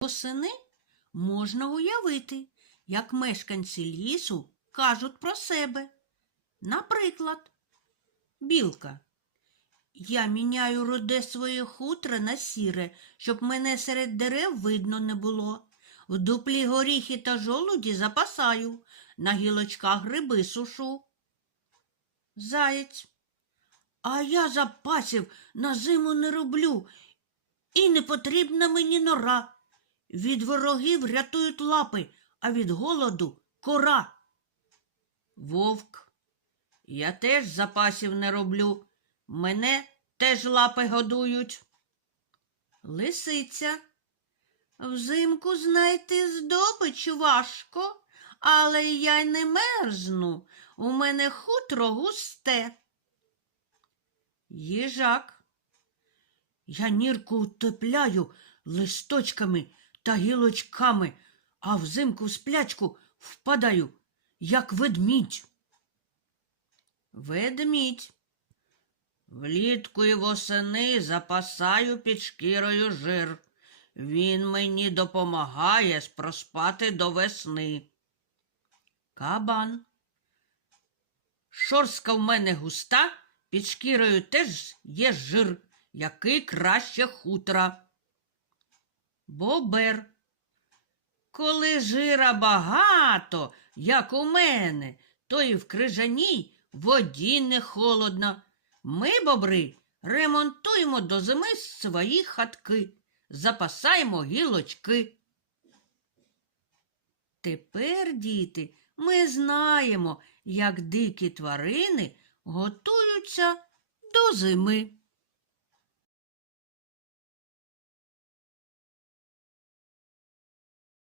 Восени можна уявити, як мешканці лісу кажуть про себе. Наприклад, білка. Я міняю руде своє хутро на сіре, щоб мене серед дерев видно не було. В дуплі горіхи та жолуді запасаю, на гілочках гриби сушу. Заєць. А я запасів на зиму не роблю, і не потрібна мені нора. Від ворогів рятують лапи, а від голоду кора. Вовк. Я теж запасів не роблю. Мене теж лапи годують. Лисиця. Взимку знайти здобич важко, але я й не мерзну. У мене хутро густе. Їжак. Я нірку утепляю листочками та гілочками, а взимку сплячку впадаю, як ведмідь. Ведмідь. Влітку і восени запасаю під шкірою жир. Він мені допомагає проспати до весни. Кабан. Шорстка в мене густа, під шкірою теж є жир, який краще хутра. Бобер. Коли жира багато, як у мене, то і в крижаній воді не холодно. Ми, бобри, ремонтуємо до зими свої хатки, запасаємо гілочки. Тепер, діти, ми знаємо, як дикі тварини готуються до зими.